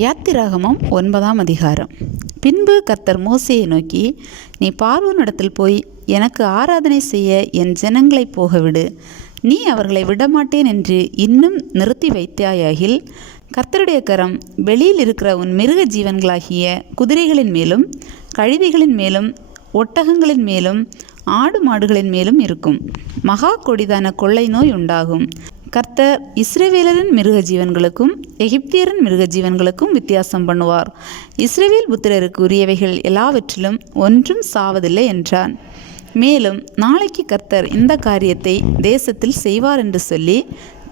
யாத்திராகமம் ஒன்பதாம் அதிகாரம். பின்பு கர்த்தர் மோசையை நோக்கி நீ பார்வோனிடத்தில் போய் எனக்கு ஆராதனை செய்ய என் ஜனங்களை போகவிடு. நீ அவர்களை விடமாட்டேன் என்று இன்னும் நிறுத்தி வைத்தாயாகில் கர்த்தருடைய கரம் வெளியில் இருக்கிற உன் மிருக ஜீவன்களாகிய குதிரைகளின் மேலும் கழுதைகளின் மேலும் ஒட்டகங்களின் மேலும் ஆடு மாடுகளின் மேலும் இருக்கும். மகா கொடிதான கொள்ளை நோய் உண்டாகும். கர்த்தர் இஸ்ரேவேலரின் மிருக ஜீவன்களுக்கும் எகிப்தியரின் மிருக ஜீவன்களுக்கும் வித்தியாசம் பண்ணுவார். இஸ்ரேவேல் புத்திரருக்கு உரியவைகள் எல்லாவற்றிலும் ஒன்றும் சாவதில்லை என்றான். மேலும் நாளைக்கு கர்த்தர் இந்த காரியத்தை தேசத்தில் செய்வார் என்று சொல்லி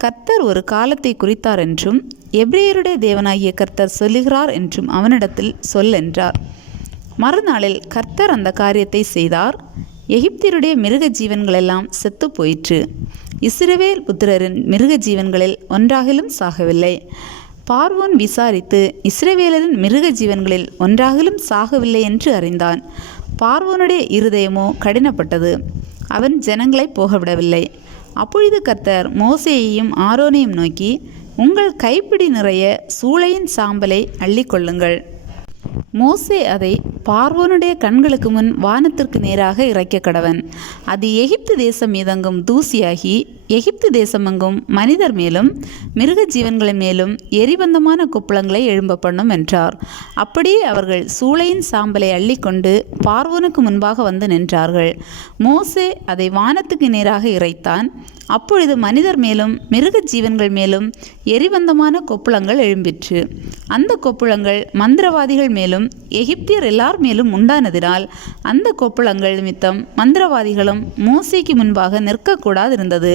கர்த்தர் ஒரு காலத்தை குறித்தார் என்றும் எப்ரேயருடைய தேவனாகிய கர்த்தர் சொல்லுகிறார் என்றும் அவனிடத்தில் சொல் என்றார். மறுநாளில் கர்த்தர் அந்த காரியத்தை செய்தார். எகிப்தியருடைய மிருக ஜீவன்களெல்லாம் செத்து போயிற்று. இஸ்ரவேல் புத்திரரின் மிருக ஜீவன்களில் ஒன்றாகிலும் சாகவில்லை. பார்வோன் விசாரித்து இஸ்ரவேலரின் மிருக ஜீவன்களில் ஒன்றாகிலும் சாகவில்லை என்று அறிந்தான். பார்வோனுடைய இருதயமோ கடினப்பட்டது. அவன் ஜனங்களை போகவிடவில்லை. அப்பொழுது கர்த்தர் மோசேயையும் ஆரோனையும் நோக்கி உங்கள் கைப்பிடி நிறைய சூளையின் சாம்பலை அள்ளிக்கொள்ளுங்கள். மோசே அதை பார்வோனுடைய கண்களுக்கு முன் வானத்திற்கு நேராக இறைக்க கடவன் அது எகிப்து தேசம் மீதங்கும் தூசியாகி எகிப்து தேசமெங்கும் மனிதர் மேலும் மிருக ஜீவன்களின் மேலும் எரிபந்தமான குப்பளங்களை எழும்ப பண்ணும் என்றார். அப்படியே அவர்கள் சூளையின் சாம்பலை அள்ளிக்கொண்டு பார்வோனுக்கு முன்பாக வந்து நின்றார்கள். மோசே அதை வானத்துக்கு நேராக இறைத்தான். அப்பொழுது மனிதர் மேலும் மிருக ஜீவன்கள் மேலும் எரிபந்தமான கொப்புளங்கள் எழும்பிற்று. அந்த கொப்புளங்கள் மந்திரவாதிகள் மேலும் எகிப்தியர் எல்லார் மேலும் உண்டானதினால் அந்த கொப்புளங்கள் நிமித்தம் மந்திரவாதிகளும் மோசைக்கு முன்பாக நிற்கக்கூடாதிருந்தது.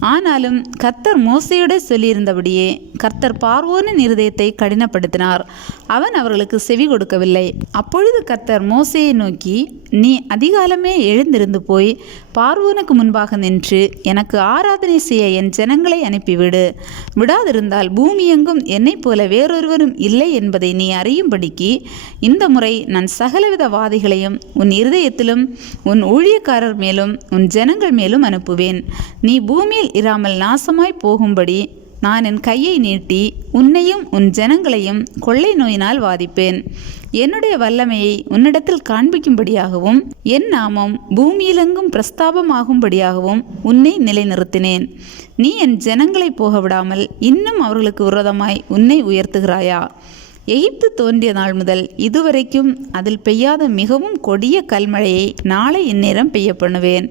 ஆனாலும் கர்த்தர் மோசையோட சொல்லியிருந்தபடியே கர்த்தர் பார்வோனின் இருதயத்தை கடினப்படுத்தினார். அவன் அவர்களுக்கு செவி கொடுக்கவில்லை. அப்பொழுது கர்த்தர் மோசையை நோக்கி நீ அதிகாலமே எழுந்திருந்து போய் பார்வோனுக்கு முன்பாக நின்று எனக்கு ஆராதனை செய்ய என் ஜனங்களை அனுப்பிவிடு. விடாதிருந்தால் பூமியெங்கும் என்னைப் போல வேறொருவரும் இல்லை என்பதை நீ அறியும்படிக்கு இந்த முறை நான் சகலவித வாதிகளையும் உன் இருதயத்திலும் உன் ஊழியக்காரர் மேலும் உன் ஜனங்கள் மேலும் அனுப்புவேன். நீ பூமியில் இராமல் நாசமாய் போகும்படி நான் என் கையை நீட்டி உன்னையும் உன் ஜனங்களையும் கொள்ளை நோயினால் வாதிப்பேன். என்னுடைய வல்லமையை உன்னிடத்தில் காண்பிக்கும்படியாகவும் என் நாமம் பூமியிலெங்கும் பிரஸ்தாபமாகும்படியாகவும் உன்னை நிலைநிறுத்தினேன். நீ என் ஜனங்களை போக விடாமல் இன்னும் அவர்களுக்கு விரோதமாய் உன்னை உயர்த்துகிறாயா? எகிப்து தோன்றிய நாள் முதல் இதுவரைக்கும் அதில் பெய்யாத மிகவும் கொடிய கல்மழையை நாளை இந்நேரம் பெய்ய பண்ணுவேன்.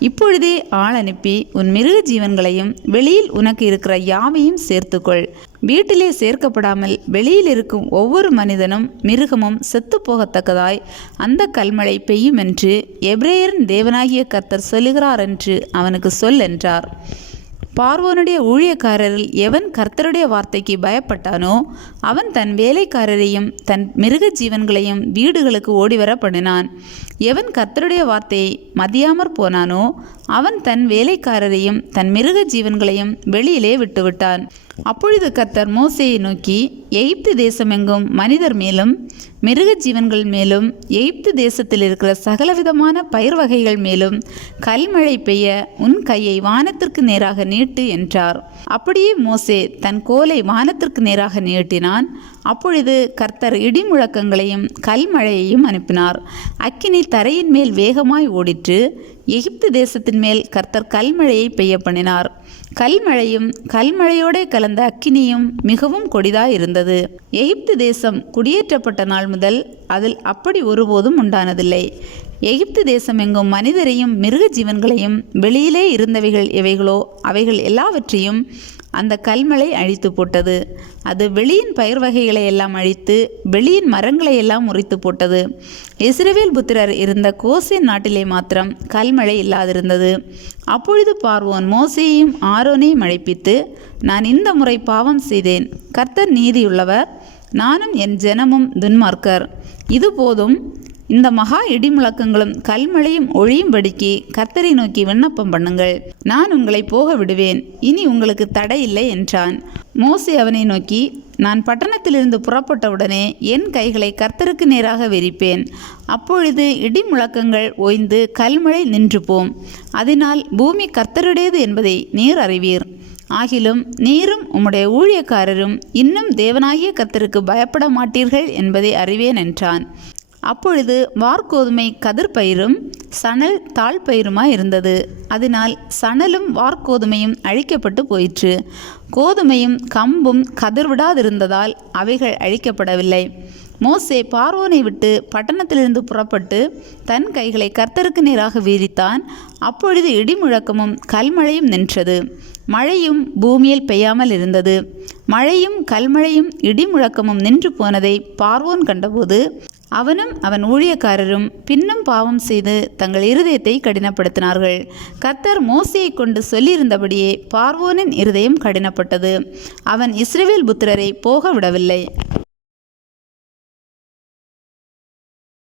இப்பொழுதே ஆள் அனுப்பி உன் மிருக ஜீவன்களையும் வெளியில் உனக்கு இருக்கிற யாவையும் சேர்த்துக்கொள். வீட்டிலே சேர்க்கப்படாமல் வெளியில் இருக்கும் ஒவ்வொரு மனிதனும் மிருகமும் செத்து போகத்தக்கதாய் அந்த கல்மழை பெய்யும் என்று எப்ரேயரின் தேவனாகிய கர்த்தர் சொல்லுகிறார் என்று அவனுக்கு சொல் என்றார். பார்வோனுடைய ஊழியக்காரரில் எவன் கர்த்தருடைய வார்த்தைக்கு பயப்பட்டானோ அவன் தன் வேலைக்காரரையும் தன் மிருக ஜீவன்களையும் வீடுகளுக்கு ஓடிவர பண்ணினான் எவன் கர்த்தருடைய வார்த்தையை மதியாமற் போனானோ அவன் தன் வேலைக்காரரையும் தன் மிருக ஜீவன்களையும் வெளியிலே விட்டுவிட்டான். அப்பொழுது கர்த்தர் மோசையை நோக்கி எகிப்து தேசமெங்கும் மனிதர் மேலும் மிருக ஜீவன்கள் மேலும் எகிப்து தேசத்தில் இருக்கிற சகலவிதமான பயிர் வகைகள் மேலும் கல்மழை பெய்ய உன் கையை வானத்திற்கு நேராக நீட்டு என்றார். அப்படியே மோசே தன் கோலை வானத்திற்கு நேராக நீட்டினான். அப்பொழுது கர்த்தர் இடி முழக்கங்களையும் கல்மழையையும் அனுப்பினார். அக்கினி தரையின் மேல் வேகமாய் ஓடிற்று. எகிப்து தேசத்தின் மேல் கர்த்தர் கல்மழையை பெய்ய பண்ணினார். கல்மழையும் கல்மழையோடே கலந்த அக்கினியும் மிகவும் கொடிதாயிருந்தது. எகிப்து தேசம் குடியேற்றப்பட்ட நாள் முதல் அதில் அப்படி ஒருபோதும் உண்டானதில்லை. எகிப்து தேசம் எங்கும் மனிதரையும் மிருக ஜீவன்களையும் வெளியிலே இருந்தவைகள் எவைகளோ அவைகள் எல்லாவற்றையும் அந்த கல்மழை அழித்து போட்டது. அது வெளியின் பயிர் வகைகளை எல்லாம் அழித்து வெளியின் மரங்களை எல்லாம் முறித்து போட்டது. இஸ்ரவேல் புத்திரர் இருந்த கோசேன் நாட்டிலே மாத்திரம் கல்மழை இல்லாதிருந்தது. அப்பொழுது பார்வோன் மோசேயும் ஆரோனையும் அழைப்பித்து நான் இந்த முறை பாவம் செய்தேன். கர்த்தர் நீதியுள்ளவர். நானும் என் ஜனமும் துன்மார்க்கர். இது போதும். இந்த மகா இடி முழக்கங்களும் கல்மழையும் ஒழியும்படிக்கு கர்த்தரை நோக்கி விண்ணப்பம் பண்ணுங்கள். நான் உங்களை போக விடுவேன். இனி உங்களுக்கு தடை இல்லை என்றான். மோசி அவனை நோக்கி நான் பட்டணத்திலிருந்து புறப்பட்டவுடனே என் கைகளை கர்த்தருக்கு நேராக விரிப்பேன். அப்பொழுது இடி முழக்கங்கள் ஓய்ந்து கல்மழை நின்று போம் அதனால் பூமி கர்த்தருடையது என்பதை நீர் அறிவீர். ஆகிலும் நீரும் உம்முடைய ஊழியக்காரரும் இன்னும் தேவனாகிய கர்த்தருக்கு பயப்பட மாட்டீர்கள் என்பதை அறிவேன் என்றான். அப்பொழுது வார்கோதுமை கதிர்பயிரும் சணல் தாழ்பயிருமாய் இருந்தது. அதனால் சணலும் வார்கோதுமையும் அழிக்கப்பட்டு போயிற்று. கோதுமையும் கம்பும் கதிர்விடாதிருந்ததால் அவைகள் அழிக்கப்படவில்லை. மோசே பார்வோனை விட்டு பட்டணத்திலிருந்து புறப்பட்டு தன் கைகளை கர்த்தருக்கு நேராக வீரித்தான் அப்பொழுது இடிமுழக்கமும் கல்மழையும் நின்றது. மழையும் பூமியில் பெய்யாமல் இருந்தது. மழையும் கல்மழையும் இடிமுழக்கமும் நின்று போனதை பார்வோன் கண்டபோது அவனும் அவன் ஊழியக்காரரும் பின்னும் பாவம் செய்து தங்கள் இருதயத்தை கடினப்படுத்தினார்கள். கத்தர் மோசையை கொண்டு சொல்லியிருந்தபடியே பார்வோனின் இருதயம் கடினப்பட்டது. அவன் இஸ்ரேவேல் புத்திரரை போக விடவில்லை.